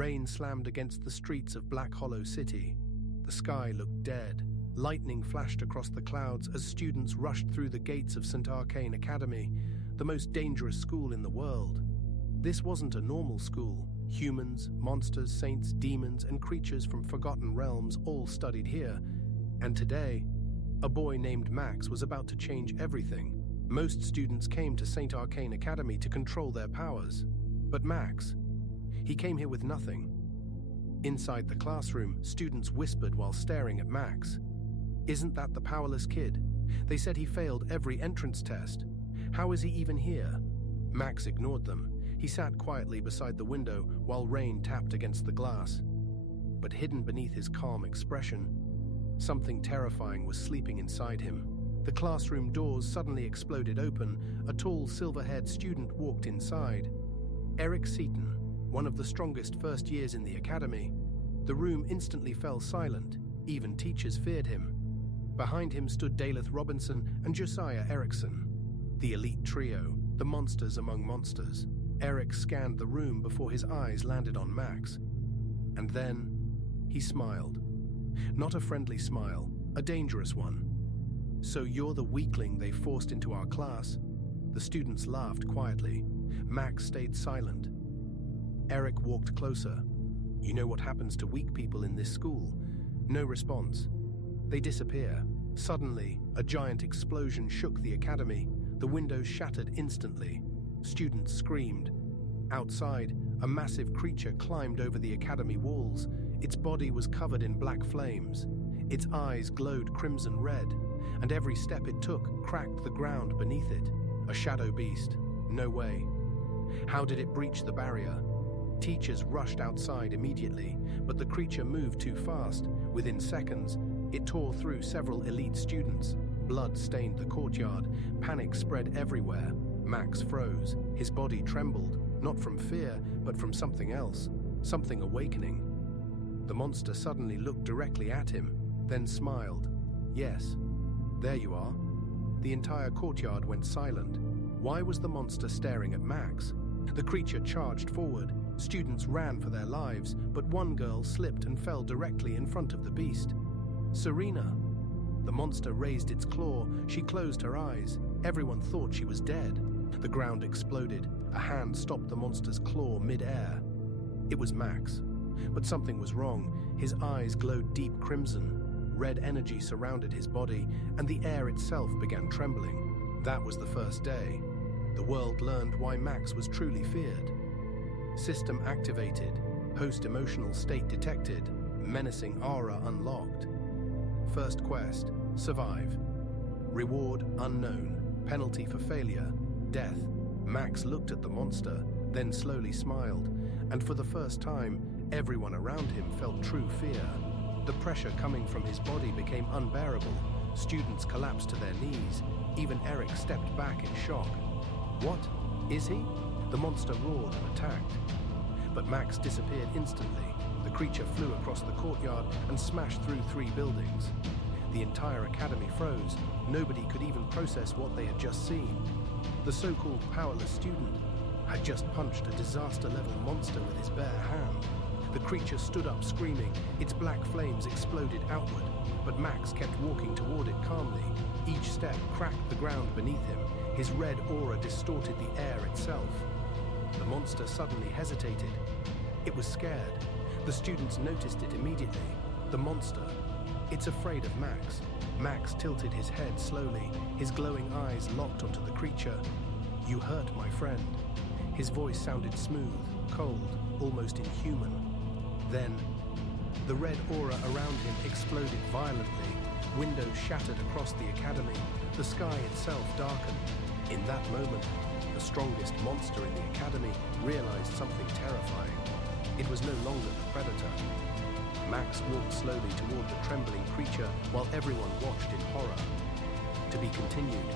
Rain slammed against the streets of Black Hollow City. The sky looked dead. Lightning flashed across the clouds as students rushed through the gates of Saint Arcane Academy, the most dangerous school in the world. This wasn't a normal school. Humans, monsters, saints, demons, and creatures from forgotten realms all studied here. And today, a boy named Max was about to change everything. Most students came to Saint Arcane Academy to control their powers. But Max, he came here with nothing. Inside the classroom, students whispered while staring at Max. "Isn't that the powerless kid? They said he failed every entrance test. How is he even here?" Max ignored them. He sat quietly beside the window while rain tapped against the glass. But hidden beneath his calm expression, something terrifying was sleeping inside him. The classroom doors suddenly exploded open. A tall, silver-haired student walked inside. Eric Seaton, one of the strongest first years in the academy. The room instantly fell silent. Even teachers feared him. Behind him stood Daleth Robinson and Josiah Erickson, the elite trio, the monsters among monsters. Eric scanned the room before his eyes landed on Max. And then, he smiled. Not a friendly smile, a dangerous one. "So you're the weakling they forced into our class?" The students laughed quietly. Max stayed silent. Eric walked closer. "You know what happens to weak people in this school?" No response. They disappear. Suddenly, a giant explosion shook the academy. The windows shattered instantly. Students screamed. Outside, a massive creature climbed over the academy walls. Its body was covered in black flames. Its eyes glowed crimson red, and every step it took cracked the ground beneath it. A shadow beast. No way. How did it breach the barrier? Teachers rushed outside immediately, but the creature moved too fast. Within seconds, it tore through several elite students. Blood stained the courtyard. Panic spread everywhere. Max froze. His body trembled, not from fear, but from something else, something awakening. The monster suddenly looked directly at him, then smiled. "Yes, there you are." The entire courtyard went silent. Why was the monster staring at Max? The creature charged forward. Students ran for their lives, but one girl slipped and fell directly in front of the beast. "Serena!" The monster raised its claw. She closed her eyes. Everyone thought she was dead. The ground exploded. A hand stopped the monster's claw mid-air. It was Max. But something was wrong. His eyes glowed deep crimson. Red energy surrounded his body, and the air itself began trembling. That was the first day. The world learned why Max was truly feared. System activated. Host emotional state detected. Menacing aura unlocked. First quest, survive. Reward unknown. Penalty for failure, death. Max looked at the monster, then slowly smiled, and for the first time, everyone around him felt true fear. The pressure coming from his body became unbearable. Students collapsed to their knees. Even Eric stepped back in shock. "What? Is he?" The monster roared and attacked. But Max disappeared instantly. The creature flew across the courtyard and smashed through 3 buildings. The entire academy froze. Nobody could even process what they had just seen. The so-called powerless student had just punched a disaster-level monster with his bare hand. The creature stood up screaming. Its black flames exploded outward, but Max kept walking toward it calmly. Each step cracked the ground beneath him. His red aura distorted the air itself. The monster suddenly hesitated. It was scared. The students noticed it immediately. The monster. It's afraid of Max. Max tilted his head slowly. His glowing eyes locked onto the creature. "You hurt my friend." His voice sounded smooth, cold, almost inhuman. Then, the red aura around him exploded violently. Windows shattered across the academy. The sky itself darkened. In that moment, the strongest monster in the academy realized something terrifying. It was no longer the predator. Max walked slowly toward the trembling creature while everyone watched in horror. To be continued.